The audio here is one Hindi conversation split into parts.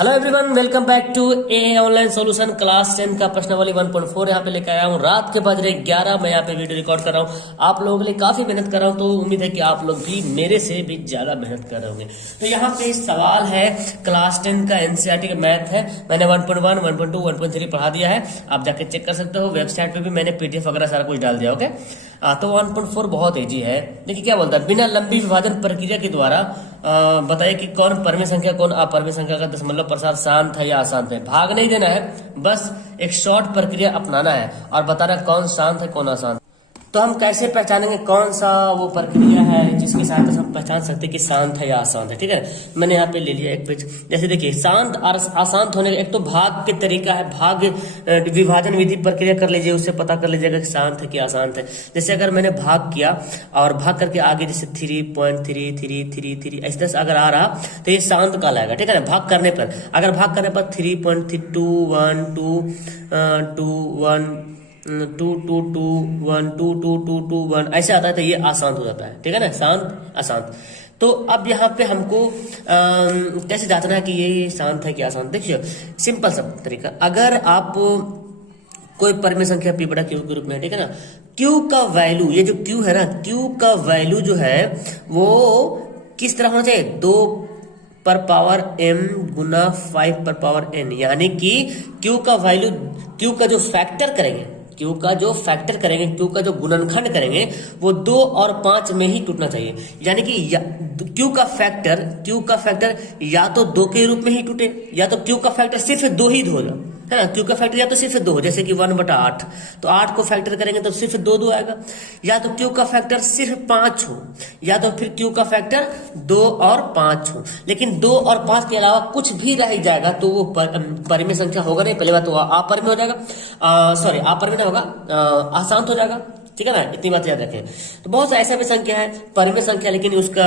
Hello everyone, welcome back to a online solution class 10 का प्रश्नावली 1.4 यहाँ पे लेकर आया हूँ। रात के बज रहे 11, मैं यहाँ पे वीडियो रिकॉर्ड कर रहा हूँ। आप लोगों के लिए काफी मेहनत कर रहा हूँ, तो उम्मीद है कि आप लोग भी मेरे से भी ज्यादा मेहनत कर रहे होंगे। तो यहाँ पे सवाल है क्लास 10 का एनसीईआरटी का मैथ है। मैंने 1.1, 1.2, 1.3 पढ़ा दिया है, आप जाके चेक कर सकते हो। वेबसाइट पे भी मैंने पीडीएफ वगैरह सारा कुछ डाल दिया। ओके, तो 1.4 बहुत ईजी है। देखिए क्या बोलता है, बिना लंबी विभाजन प्रक्रिया के द्वारा बताइए कि कौन परमेय संख्या कौन अपरमेय संख्या का दशमलव प्रसार शांत है या अशांत है। भाग नहीं देना है, बस एक शॉर्ट प्रक्रिया अपनाना है और बताना कौन शांत है कौन अशांत। तो हम कैसे पहचानेंगे कौन सा वो प्रक्रिया है जिसकी सहायता से हम पहचान सकते हैं कि शांत है या अशांत है। ठीक है, मैंने यहाँ पे ले लिया एक पेज। जैसे देखिए, शांत और अशांत होने का एक तो भाग के तरीका है, भाग विभाजन विधि प्रक्रिया कर लीजिए, उससे पता कर लीजिएगा कि शांत है कि अशांत है। जैसे अगर मैंने भाग किया और भाग करके आगे जैसे 3.3333 ऐसे अगर आ रहा तो ये शांत कहलाएगा। ठीक है ना, भाग करने पर। अगर भाग करने पर 3.2122122122221 ऐसे आता है तो ये अशांत हो जाता है। ठीक है ना, शांत अशांत। तो अब यहाँ पे हमको कैसे जांचना है कि ये शांत है कि अशांत। देखिए सिंपल सा तरीका, अगर आप कोई परमेय संख्या पी बटा क्यू के रूप में, ठीक है ना, क्यू का वैल्यू, ये जो क्यू है ना, क्यू का वैल्यू जो है वो किस तरह होना चाहिए, 2 पर पावर m गुना 5 पर पावर n, यानी कि क्यू का वैल्यू, क्यू का जो फैक्टर करेंगे, क्यू का जो फैक्टर करेंगे, क्यू का जो गुणनखंड करेंगे वो 2 और 5 में ही टूटना चाहिए। यानी कि क्यू का फैक्टर या तो 2 के रूप में ही टूटे, या तो क्यू का फैक्टर सिर्फ 2 ही हो जाए, है ना। क्यू का फैक्टर या तो सिर्फ 2 हो, जैसे कि 1/8, तो 8 को फैक्टर करेंगे तो सिर्फ 2 आएगा। या तो क्यू का फैक्टर सिर्फ 5 हो, या तो फिर क्यू का फैक्टर 2 और 5 हो। लेकिन 2 और 5 के अलावा कुछ भी रह जाएगा तो वो परिमेय संख्या होगा नहीं। पहले बात तो अपरिमेय हो जाएगा, सॉरी अपरिमेय नहीं होगा, अशांत हो जाएगा। ठीक है ना, इतनी बात याद रखें। तो बहुत सा ऐसा भी संख्या है परिमेय संख्या लेकिन उसका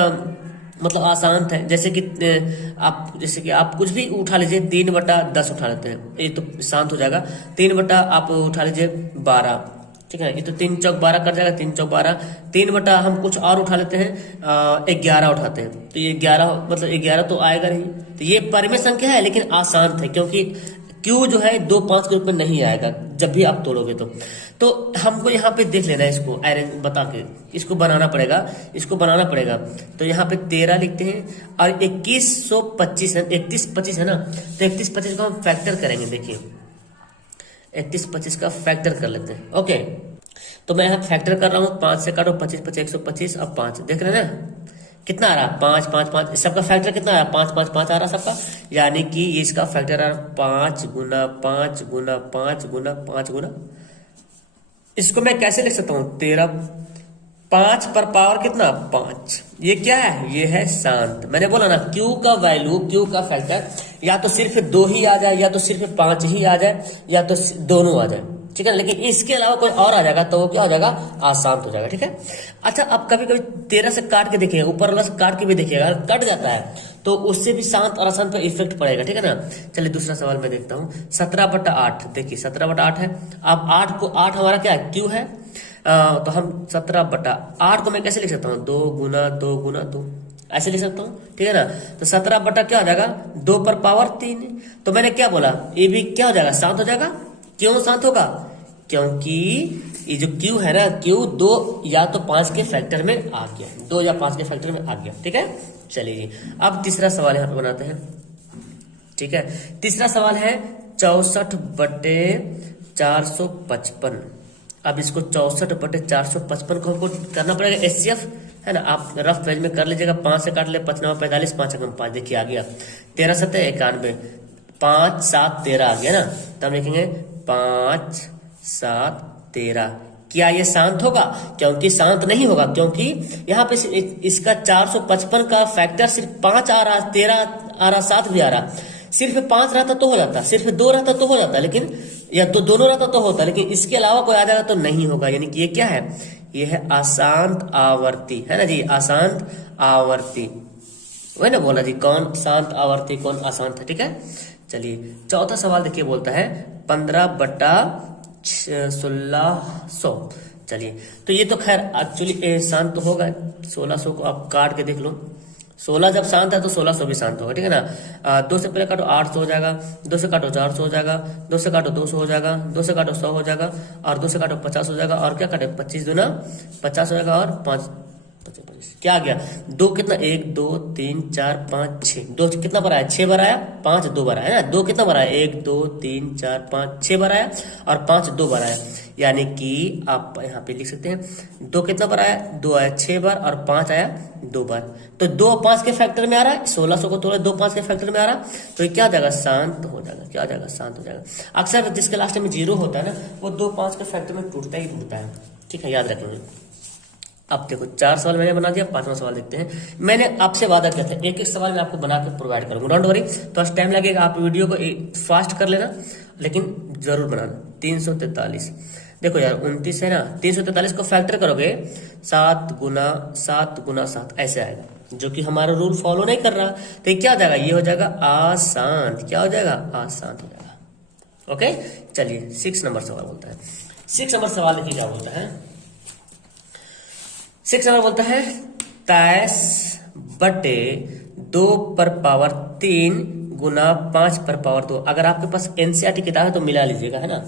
मतलब अशांत है। जैसे कि आप कुछ भी उठा लीजिए, 3/10 उठा लेते हैं, ये तो शांत हो जाएगा। 3 बटा आप उठा लीजिए 12, ठीक है, ये तो 3 चौक 12 कर जाएगा, 3 चौक 12। 3 बटा हम कुछ और उठा लेते हैं, 11 उठाते हैं, तो ये 11 मतलब 11 तो आएगा नहीं। तो ये परिमेय संख्या है लेकिन अशांत है, क्योंकि क्यू जो है 2 5 के रूप में नहीं आएगा जब भी आप तोड़ोगे तो हमको यहाँ पे देख लेना है, इसको अरेंज बता के इसको बनाना पड़ेगा। तो यहाँ पे 13 लिखते हैं और 2125 है, 3125 है ना, तो 3125 को हम फैक्टर करेंगे। देखिए 3125 का फैक्टर कर लेते हैं। ओके, तो मैं यहाँ फैक्टर कर रहा हूँ, 5 से काटो 25 25 125, अब 5 देख रहे हैं ना कितना आ रहा, 5 5 5, सबका फैक्टर कितना आ रहा, 5 5 5 आ रहा आ सबका। यानी कि इसका फैक्टर आ रहा 5 गुना 5 गुना 5 गुना 5 गुना, इसको मैं कैसे लिख सकता हूँ, 13, 5 पर पावर कितना 5। ये क्या है, ये है शांत। मैंने बोला ना, क्यू का वैल्यू, क्यू का फैक्टर या तो सिर्फ 2 ही आ जाए, या तो सिर्फ 5 ही आ जाए, या तो दोनों आ जाए। ठीक है, लेकिन इसके अलावा कोई और आ जाएगा तो वो क्या हो जाएगा, अशांत हो जाएगा। ठीक है, अच्छा अब कभी कभी 13 से काट के देखिएगा, ऊपर वाला से काट के भी देखिएगा, अगर कट जाता है तो उससे भी शांत और अशांत पर इफेक्ट पड़ेगा। ठीक है ना, चलिए दूसरा सवाल मैं देखता हूँ। 17/8, देखिए 17/8 है। अब 8 को, 8 हमारा क्या है, क्यू है, तो हम 17/8 को मैं कैसे लिख सकता हूँ, 2 गुना 2 गुना 2 ऐसे लिख सकता हूँ। ठीक है ना, तो 17 बटा क्या हो जाएगा, 2 पर पावर 3। तो मैंने क्या बोला, ये भी क्या हो जाएगा, शांत हो जाएगा। क्यों शांत होगा, क्योंकि ये जो क्यू है ना, क्यू 2 या तो 5 के फैक्टर में आ गया, 2 या 5 के फैक्टर में आ गया। ठीक है, चलिए जी अब तीसरा सवाल यहाँ पे बनाते हैं। ठीक है, तीसरा सवाल है 64/455। अब इसको 64/455 को हमको करना पड़ेगा एचसीएफ, है ना। आप रफ पेज में कर लीजिएगा, 5 से काट ले, 5 9 45, 5 एकम 5, देखिए आ गया 13 7 91, 5 7 13 आ गया ना। तो हम लिखेंगे 5 7 13। क्या ये शांत होगा, क्योंकि शांत नहीं होगा, क्योंकि यहाँ पे इसका 455 का फैक्टर सिर्फ 5 आ रहा, 13 आ रहा, 7 भी आ रहा। सिर्फ 5 रहता तो हो जाता, सिर्फ 2 रहता तो हो जाता, लेकिन या तो दोनों रहता तो होता, लेकिन इसके अलावा कोई आ जाएगा तो नहीं होगा। यानी कि ये क्या है, ये है अशांत आवर्ती, है ना जी, अशांत आवर्ती। वही ना बोला जी, कौन शांत आवर्ती कौन अशांत है। ठीक है, चलिए चौथा सवाल देखिए, बोलता है 15/1600। चलिए तो ये तो खैर एक्चुअली शांत तो होगा, 1600 को आप काट के देख लो, 16 जब शांत है तो 1600 भी शांत होगा, ठीक है ना। 2 से पहले काटो 800 हो जाएगा, 2 से काटो 400 हो जाएगा, 2 से काटो 200 हो जाएगा, 2 से काटो 100 हो जाएगा, और 2 से काटो 50 हो जाएगा, और क्या काटे 25 दूना 50 हो जाएगा, और 5 25 क्या आ गया 2 कितना 1 2 3 4 5 6 2 कितना बार आया 6 बार आया, 5 2 बार आया ना, 2 कितना बार आया 1 2 3 4 5 6 बार आया, और 5 2 बार आया, यानी कि आप यहाँ पे लिख सकते हैं 2 कितना बार आया 2 आया 6 बार, और 5 आया 2 बार। तो 2 5 के फैक्टर में आ रहा है, 1600 को तोड़े 2 5 के फैक्टर में आ रहा, तो ये क्या हो जाएगा शांत हो जाएगा, क्या हो जाएगा शांत हो जाएगा। अक्सर जिसके लास्ट में 0 होता है ना, वो 2 5 के फैक्टर में टूटता ही टूटता है, ठीक है, याद रखेंगे। अब देखो 4 सवाल मैंने बना दिया, 5वां सवाल देखते हैं। मैंने आपसे वादा किया था एक एक सवाल मैं आपको बना के प्रोवाइड करूंगा, डोंट वरी, तो टाइम लगेगा, आप वीडियो को फास्ट कर लेना, लेकिन जरूर बनाना। 343 देखो यार 29 है ना, 343 को फैक्टर करोगे 7 गुना 7 गुना 7 ऐसे आएगा, जो कि हमारा रूल फॉलो नहीं कर रहा, तो ये क्या हो जाएगा, ये हो जाएगा आशांत, क्या हो जाएगा आशांत हो जाएगा। ओके चलिए 6 नंबर सवाल बोलता है, 6 नंबर सवाल देखिए क्या बोलता है। 6 नंबर बोलता है 23/2 पर पावर 3 गुना 5 पर पावर 2। अगर आपके पास एनसीईआरटी किताब है तो मिला लीजिएगा, है ना।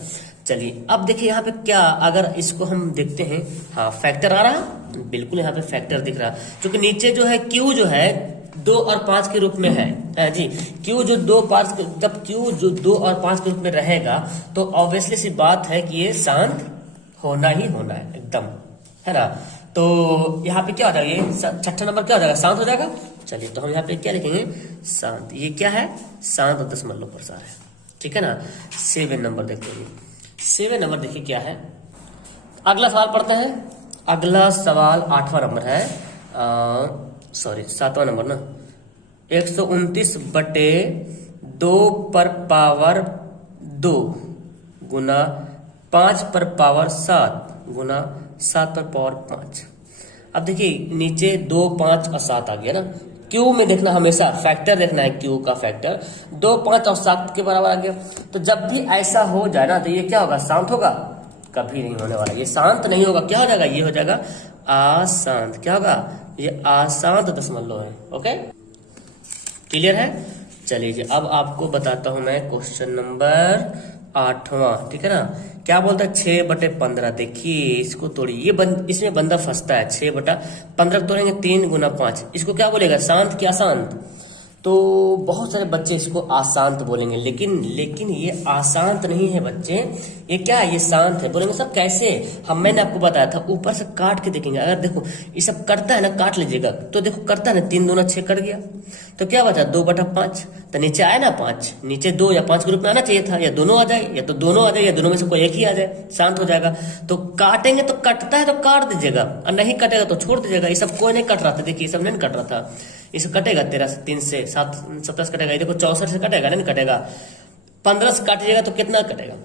चलिए अब देखिए यहाँ पे क्या, अगर इसको हम देखते हैं, हाँ फैक्टर आ रहा है, बिल्कुल यहाँ पे फैक्टर दिख रहा है, क्योंकि नीचे जो है क्यू जो है 2 और 5 के रूप में है जी। क्यू जो 2 5 जब क्यू जो 2 और 5 के रूप में रहेगा तो ऑब्वियसली सी बात है कि ये शांत होना ही होना है एकदम, है ना। तो यहाँ पे क्या हो जाएगा, ये 6ठा नंबर क्या हो जाएगा, शांत हो जाएगा। चलिए तो हम यहाँ पे क्या लिखेंगे, शांत, ये क्या है शांत दशमलव प्रसार है, ठीक है ना। 7 नंबर देखो, 7 नंबर देखिए क्या है। अगला सवाल पढ़ते हैं, अगला सवाल 8वां नंबर है, सॉरी 7वां नंबर ना। 129/2 पर पावर 2 गुना 5 पर पावर 7 गुना 7 पर पावर 5। अब देखिए नीचे 2 5 और 7 आ गया ना, क्यू में देखना हमेशा फैक्टर देखना है, क्यू का फैक्टर 2 5 और 7 के बराबर आ गया। तो जब भी ऐसा हो जाए ना तो ये क्या होगा, शांत होगा, कभी नहीं होने वाला, ये शांत नहीं होगा, क्या हो जाएगा, ये हो जाएगा अशांत, क्या होगा, ये अशांत दशमलव है। ओके क्लियर है। चलिए जी अब आपको बताता हूं मैं क्वेश्चन नंबर 8वां, ठीक है ना। क्या बोलता है 6/15, देखिए इसको तोड़िए, इसमें बंदा फंसता है। 6/15 तोड़ेंगे 3 गुना 5, इसको क्या बोलेगा, शांत क्या अशांत। तो बहुत सारे बच्चे इसको अशांत बोलेंगे, लेकिन ये अशांत नहीं है बच्चे, ये क्या है, ये शांत है। बोलेंगे सब कैसे, मैंने आपको बताया था, ऊपर से काट के देखेंगे। अगर देखो ये सब कटता है ना, काट लीजिएगा तो देखो कटता है ना, 3 दूना 6 कट गया, तो क्या बचा 2/5, तो नीचे आया ना 5, नीचे 2 या 5 के रूप में आना चाहिए था, या दोनों आ जाए, या तो दोनों आ जाए, या दोनों में से कोई एक ही आ जाए, शांत हो जाएगा। तो काटेंगे तो कटता है तो काट दीजिएगा, और नहीं कटेगा तो छोड़ दीजिएगा। ये सब कोई नहीं कट रहा था, देखिए ये सब नहीं कट रहा था, इसे कटेगा 13 से 3 से 7 17 से कटेगा, ये देखो 64 से कटेगा, नहीं कटेगा। 15 से काटिएगा तो कितना कटेगा,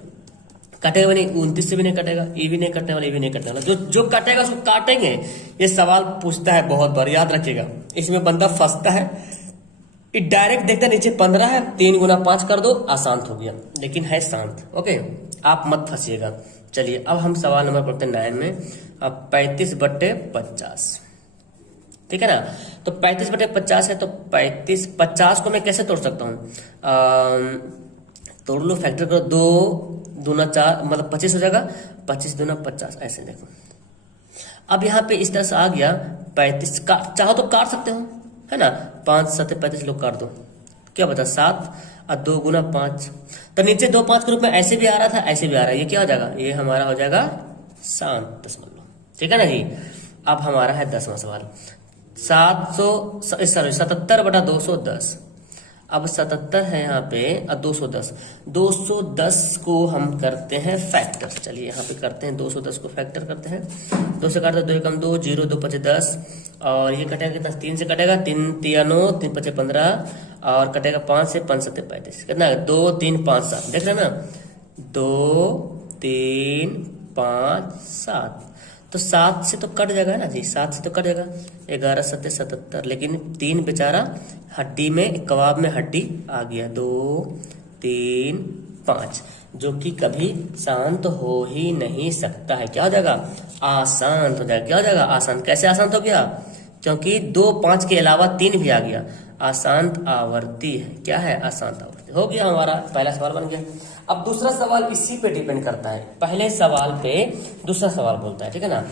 कटेगा नहीं, 29 से भी नहीं कटेगा, ये भी नहीं कटने वाला, ये भी नहीं कटने वाला, जो कटेगा उसको काटेंगे। ये सवाल पूछता है बहुत बार, याद रखिएगा, इसमें बंदा फंसता है, ये डायरेक्ट देखता है नीचे 15 है, 3 गुना 5 कर दो, अशांत हो गया, लेकिन है शांत। ओके आप मत फंसिएगा। चलिए अब हम सवाल नंबर पढ़ते हैं 9 में। अब 35/50, ठीक है ना। तो 35/50 है, तो 50 को मैं कैसे तोड़ सकता हूँ, तोड़ लो, फैक्टर करो, 2 दूना 4 मतलब 25 हो जाएगा, 25 दूना 50 ऐसे देखो। अब यहाँ पे इस तरह से आ गया 35, चाहो तो काट सकते हो, है ना, 5 7 35 लोग काट दो, क्या बता 7 और 2 गुना 5, तो नीचे 2 5 के रूप में ऐसे भी आ रहा था, ऐसे भी आ रहा है, ये क्या हो जाएगा, ये हमारा हो जाएगा शांत दशमलव, ठीक है ना जी। अब हमारा है 10वां सवाल, 77/210। अब 77 है यहाँ पे, और 210 को हम करते हैं फैक्टर। चलिए यहाँ पे करते हैं 210 को फैक्टर करते हैं, 2 से काटते 2 एकम 2, 0 2 5 10, और ये कटेगा कितना, 3 से कटेगा, 3 3 9, 3 5 15, और कटेगा 5 से, 5 7 35, कितना 2 3 5 7, देख रहे ना, 2 3 5 7, तो 7 से तो कट जाएगा ना जी, 7 से तो कट जाएगा, 11 7 77, लेकिन 3 बेचारा हड्डी में, कबाब में हड्डी आ गया, 2 3 5, जो कि कभी शांत हो ही नहीं सकता है, क्या हो जाएगा, अशांत हो जाएगा। क्या हो जाएगा, अशांत। कैसे अशांत हो गया, क्योंकि 2 5 के अलावा 3 भी आ गया। अशांत आवर्ती है, क्या है? अशांत आवर्ती। हो गया, हमारा पहला सवाल बन गया। अब दूसरा सवाल इसी पे डिपेंड करता है, पहले सवाल पे दूसरा सवाल बोलता है, ठीक है ना।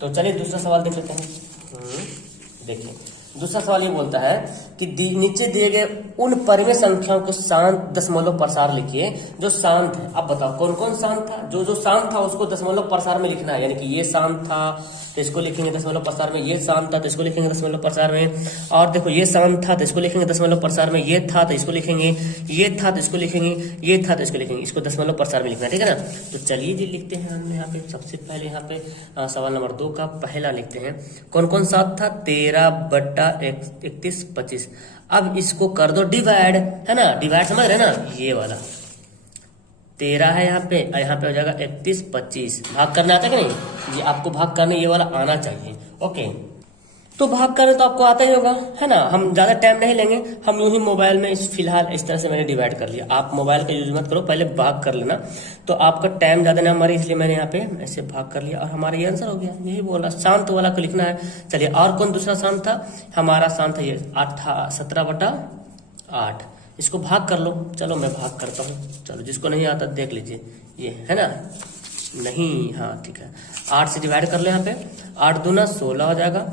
तो चलिए दूसरा सवाल देख लेते हैं। देखिए दूसरा सवाल ये बोलता है कि नीचे दिए गए उन परिमेय संख्याओं को शांत दशमलव प्रसार लिखिए जो शांत है। अब बताओ कौन कौन शांत था? जो शांत था उसको दशमलव प्रसार में लिखना है, यानी कि ये शांत था तो इसको लिखेंगे दशमलव प्रसार में, ये शांत था तो इसको लिखेंगे दशमलव प्रसार में, और देखो ये शांत था तो इसको लिखेंगे दशमलव प्रसार में, ये था तो इसको लिखेंगे, ये था तो इसको लिखेंगे, ये था तो इसको लिखेंगे, इसको दशमलव प्रसार में लिखना है, ठीक है ना। तो चलिए जी लिखते हैं हम यहाँ पे। सबसे पहले यहाँ पे सवाल नंबर 2 का पहला लिखते हैं, कौन कौन साथ था? 13/31 25। अब इसको कर दो डिवाइड, है ना, डिवाइड समझ रहे ना, ये वाला 13 है यहाँ पे, और यहाँ पे हो जाएगा 31 25। भाग करना आता है कि नहीं जी? आपको भाग करने ये वाला आना चाहिए। ओके, तो भाग करने तो आपको आता ही होगा, है ना। हम ज्यादा टाइम नहीं लेंगे, हम यूं ही मोबाइल में फिलहाल इस तरह से मैंने डिवाइड कर लिया। आप मोबाइल का यूज मत करो, पहले भाग कर लेना, तो आपका टाइम ज्यादा ना मरे, इसलिए मैंने यहाँ पे ऐसे भाग कर लिया और हमारा ये आंसर हो गया। यही बोला, शांत वाला को लिखना है। चलिए, और कौन दूसरा शांत था? हमारा शांत है ये 17/8। इसको भाग कर लो। चलो मैं भाग करता हूँ, चलो जिसको नहीं आता देख लीजिए, ये है ना, नहीं, हाँ ठीक है। 8 से डिवाइड कर लो यहाँ पे, 8 दूना 16 हो जाएगा,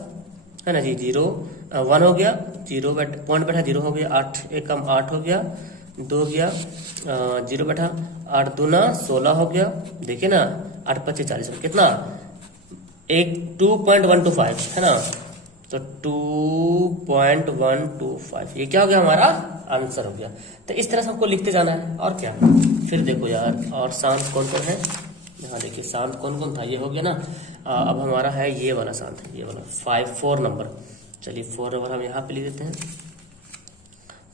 है ना जी। 0 1 हो गया, 0 पॉइंट बैठा 0 हो गया, 8 एक कम 8 हो गया, 2 गया 0 बैठा, 8 दूना 16 हो गया, देखिए ना, 8 25 40 कितना, 2.125 है ना, तो 2.125 ये क्या हो गया? हमारा आंसर हो गया। तो इस तरह से हमको लिखते जाना है, और क्या। फिर देखो यार, और शांत कौन कौन है? यहाँ देखिए शांत कौन कौन था, ये हो गया ना। अब हमारा है ये वाला शांत है, ये वाला 4 नंबर। चलिए 4 नंबर हम यहाँ पे लिख देते हैं,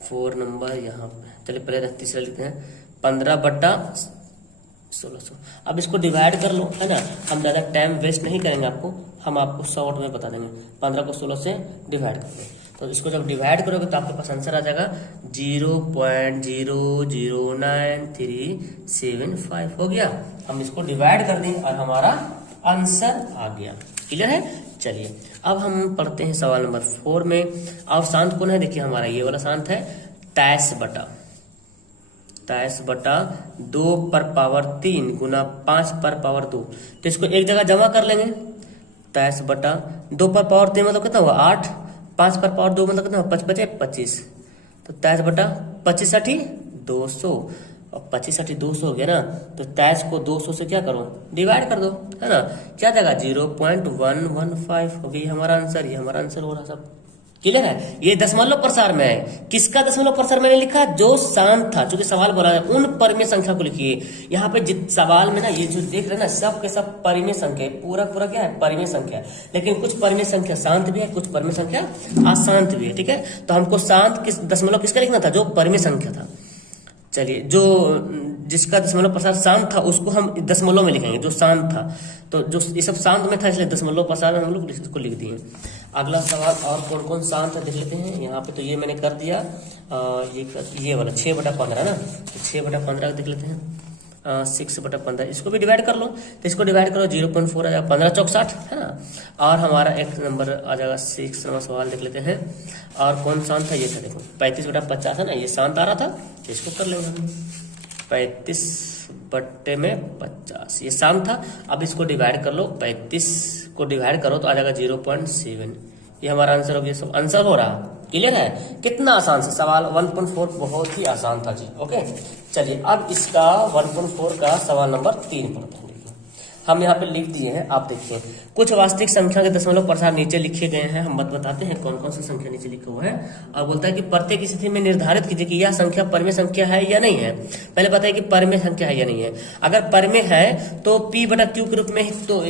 4 नंबर यहाँ पे। चलिए पहले तीसरा लिखते हैं, 15/1600। अब इसको डिवाइड कर लो, है ना। हम ज़्यादा टाइम वेस्ट नहीं करेंगे, हम आपको शॉर्ट में बता देंगे। 15 को 16 से डिवाइड कर दो, तो इसको जब डिवाइड करोगे तो आपके पास आंसर आ जाएगा 0.009375 हो गया। हम इसको डिवाइड कर देंगे और हमारा आंसर आ गया। क्लियर है? चलिए अब हम पढ़ते हैं सवाल नंबर 4 में। अब शांत कौन है? देखिए हमारा ये वाला शांत है 23/2/3 गुना 5/2। तो इसको एक जगह जमा कर लेंगे। 23/2/3 मतलब कितना हुआ? 8। 5/2 मतलब कितना हुआ? 5 × 25। तो 23/25 200, और 25 200 हो गया ना। तो 23 को 200 से क्या करो? डिवाइड कर दो, है ना। क्या जगह 0.115 हो गई हमारा आंसर। ये हमारा आंसर हो रहा सब। क्लियर है? ये दशमलव प्रसार में है। किसका दशमलव प्रसार मैंने लिखा? जो शांत था, चूंकि सवाल बोला है उन परिमेय संख्या को लिखिए। यहाँ पे सवाल में ना ये जो देख रहे हैं ना, सब के सब परिमेय संख्या, पूरा क्या है? परिमेय संख्या। लेकिन कुछ परिमेय संख्या शांत भी है, कुछ परिमेय संख्या अशांत भी है, ठीक है। तो हमको शांत दशमलव किसका लिखना था? जो परिमेय संख्या था। चलिए, जो जिसका दशमलव प्रसार शांत था उसको हम दशमलव में लिखेंगे, जो शांत था। तो जो ये सब शांत में था, इसलिए दशमलव प्रसार में हम लोग इसको लिख दिए। अगला सवाल, और कौन कौन शांत है देख लेते हैं। यहाँ पे तो ये मैंने कर दिया, ये वाला 6/15 ना, तो 6/15 देख लेते हैं। 6/15 इसको भी डिवाइड कर लो, तो इसको डिवाइड करो 0.4 आ जाएगा, 15 चौक 60 है ना। और हमारा एक नंबर आ जाएगा 6 नंबर सवाल देख लेते हैं। और कौन शांत था? ये था, देखो 35/50 है ना, ये शांत आ रहा था, तो इसको कर लेंगे हम 35/50, ये शांत था। अब इसको डिवाइड कर लो, 35 को डिवाइड करो तो आ जाएगा 0.7। ये हमारा आंसर हो गया। सब आंसर हो रहा। क्लियर है? कितना आसान से सवाल 1.4 बहुत ही आसान था जी। ओके, चलिए अब इसका 1.4 का सवाल नंबर 3 पढ़ते हैं। देखिए हम यहाँ पे लिख दिए हैं, आप देखिए। कुछ वास्तविक संख्या के दशमलव प्रसार नीचे लिखे गए हैं। हम बताते हैं कौन कौन सी संख्या नीचे लिखा हुआ है। और बोलता है कि प्रत्येक स्थिति में निर्धारित कीजिए कि यह संख्या परिमेय संख्या है या नहीं है। पहले बताइए कि परिमेय संख्या है या नहीं है। अगर परिमेय है तो P/Q के रूप में ही तो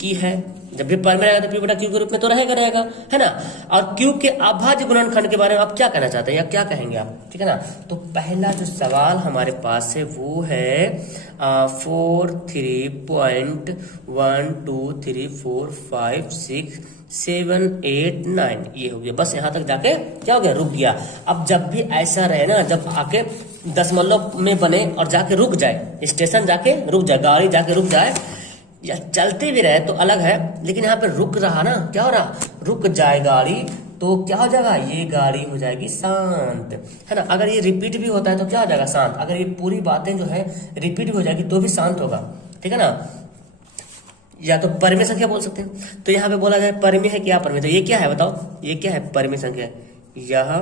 की है। जब भी परिमेय रहेगा तो P/Q के रूप में तो रहेगा, है ना। और Q के अभाज्य गुणनखंड के बारे में आप क्या कहना चाहते हैं या क्या कहेंगे आप? ठीक है ना। तो पहला जो सवाल हमारे पास है वो है 43.123456789 ये हो गया। बस यहाँ तक जाके क्या हो गया? रुक गया। अब जब भी ऐसा रहे ना, जब आके दशमलव में बने और जाके रुक जाए, स्टेशन जाके रुक जाए, गाड़ी जाके रुक जाए, या चलते भी रहे तो अलग है, लेकिन यहाँ पे रुक रहा ना, क्या हो रहा? रुक जाए गाड़ी तो क्या हो जाएगा, ये गाड़ी हो जाएगी शांत, है ना। अगर ये रिपीट भी होता है तो क्या हो जाएगा, शांत। अगर ये पूरी बातें जो है रिपीट भी हो जाएगी तो भी शांत होगा, ठीक है ना। या तो परिमेय संख्या बोल सकते हैं। तो यहाँ पे बोला जाए परिमेय है क्या, परिमेय, तो ये क्या है बताओ, ये क्या है, परिमेय संख्या। यह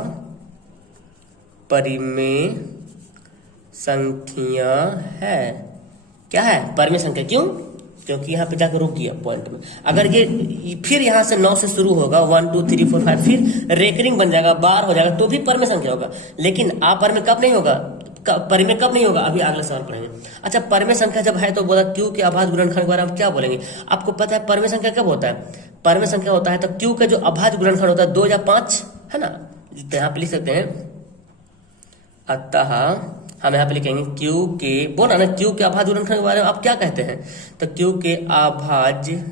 परिमेय संख्या है, क्या है, परिमेय संख्या। क्यों, क्योंकि यहाँ पे जाकर रुक गया पॉइंट में। अगर ये फिर यहाँ से 9 से शुरू होगा, 1 2 3 4 5, फिर रेकरिंग बन जाएगा, बार हो जाएगा, तो भी परिमेय संख्या होगा। लेकिन परिमेय कब नहीं होगा, परिमेय कब नहीं होगा, अभी अगला सवाल पढ़ेंगे। अच्छा, परिमेय संख्या जब है तो बोला क्यू के अभाज्य गुणनखंड के बारे में क्या बोलेंगे। आपको पता है परिमेय संख्या कब होता है, परिमेय संख्या होता है तो क्यू का जो अभाज्य गुणनखंड होता है 2 या 5, है ना। यहाँ पे लिख सकते हैं, अतः हम यहाँ पे लिखेंगे क्यू के, बोला ना क्यू के अभाज्य गुणनखंड के बारे में आप क्या कहते हैं, तो क्यू के अभाज्य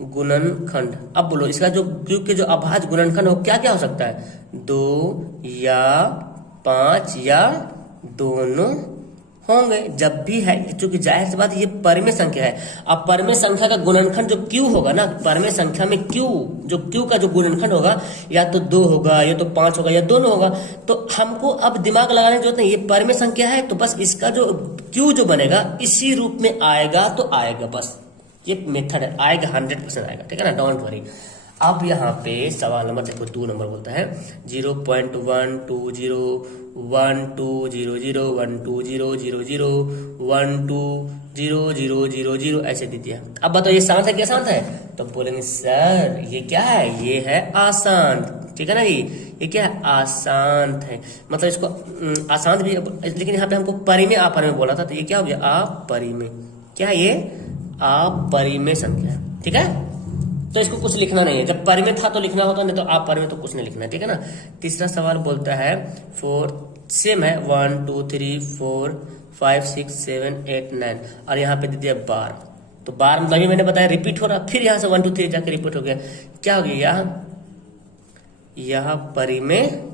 गुणनखंड। अब बोलो इसका जो क्यू के जो अभाज्य गुणनखंड हो क्या क्या हो सकता है, 2 या 5 या दोनों होंगे। जब भी है, क्योंकि जाहिर सी बात ये परिमेय संख्या है। अब परिमेय संख्या का गुणनखंड जो क्यू होगा ना, परिमेय संख्या में क्यू का जो गुणनखंड होगा या तो 2 होगा या तो 5 होगा या दोनों होगा। तो हमको अब दिमाग लगाने की जरूरत नहीं, ये परिमेय संख्या है तो बस इसका जो क्यू जो बनेगा इसी रूप में आएगा तो आएगा, बस ये मेथड है, आएगा 100% आएगा, ठीक है ना, डोंट वरी। अब यहाँ पे सवाल नंबर देखो 2 नंबर बोलता है 0.120120120000120000 ऐसे दे दिया। अब बताओ ये शांत है क्या, शांत है, तो बोलेंगे सर ये क्या है, ये है अशांत, ठीक है ना जी, ये क्या है, अशांत है। मतलब इसको अशांत भी, लेकिन यहाँ पे हमको परिमेय अपरिमेय बोला था, तो ये क्या हो गया, अपरिमेय। क्या है ये, अपरिमेय संख्या, ठीक है। तो इसको कुछ लिखना नहीं है, जब परिमेय था तो लिखना होता, नहीं तो अपरिमेय तो कुछ नहीं लिखना है, ठीक है ना। तीसरा सवाल बोलता है 4, सेम है 1 2 3 4 5 6 7 8 9, और यहाँ पे दे दिया 12। तो 12 मतलब मैंने बताया रिपीट हो रहा, फिर यहाँ से 1 2 3 जाके रिपीट हो गया, क्या हो गया, यह परिमेय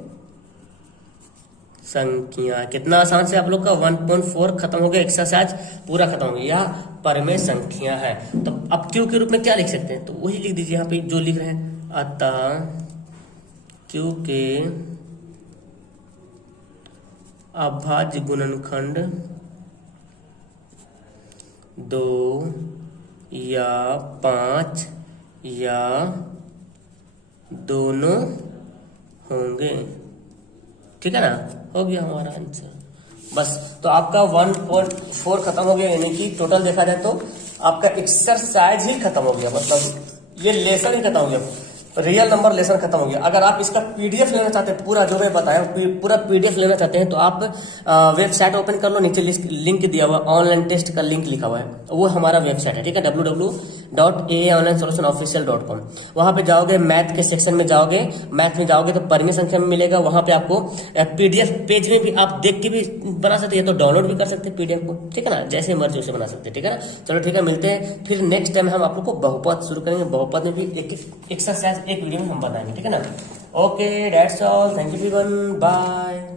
संख्या। कितना आसान से आप लोग का 1.4 खत्म हो गया, एक्सरसाइज पूरा खत्म हो गया, परिमेय संख्या है। तो अब क्यू के रूप में क्या लिख सकते हैं, तो वही लिख दीजिए यहाँ पे जो लिख रहे हैं, अतः क्यू के अभाज्य गुणनखंड 2 या 5 या दोनों होंगे, ठीक है ना। हो गया हमारा आंसर, बस। तो आपका 1.4 खत्म हो गया, यानी कि टोटल देखा जाए तो आपका एक्सरसाइज ही खत्म हो गया, मतलब ये लेसन ही खत्म हो गया, रियल नंबर लेसन खत्म हो गया। अगर आप इसका पीडीएफ लेना चाहते हैं, पूरा जो मैं बताया पूरा पीडीएफ लेना चाहते हैं, तो आप वेबसाइट ओपन कर लो, नीचे लिंक दिया हुआ, ऑनलाइन टेस्ट का लिंक लिखा हुआ है, वो हमारा वेबसाइट है, ठीक है, www.aaonlinesolutionofficial.com। वहां पे जाओगे, मैथ के सेक्शन में जाओगे, मैथ में जाओगे तो परिमेय संख्या में मिलेगा, वहां पे आपको पीडीएफ पेज में भी आप देख के भी बना सकते हैं, तो डाउनलोड भी कर सकते हैं पीडीएफ को, ठीक है ना, जैसे मर्जी उसे बना सकते हैं, ठीक है ना। चलो ठीक है, मिलते हैं फिर नेक्स्ट टाइम, हम आप लोग को बहुपद शुरू करेंगे, बहुपद में भी एक एक्सरसाइज एक वीडियो में हम बताएंगे, ठीक है ना। Okay, that's all, thank you everyone, bye.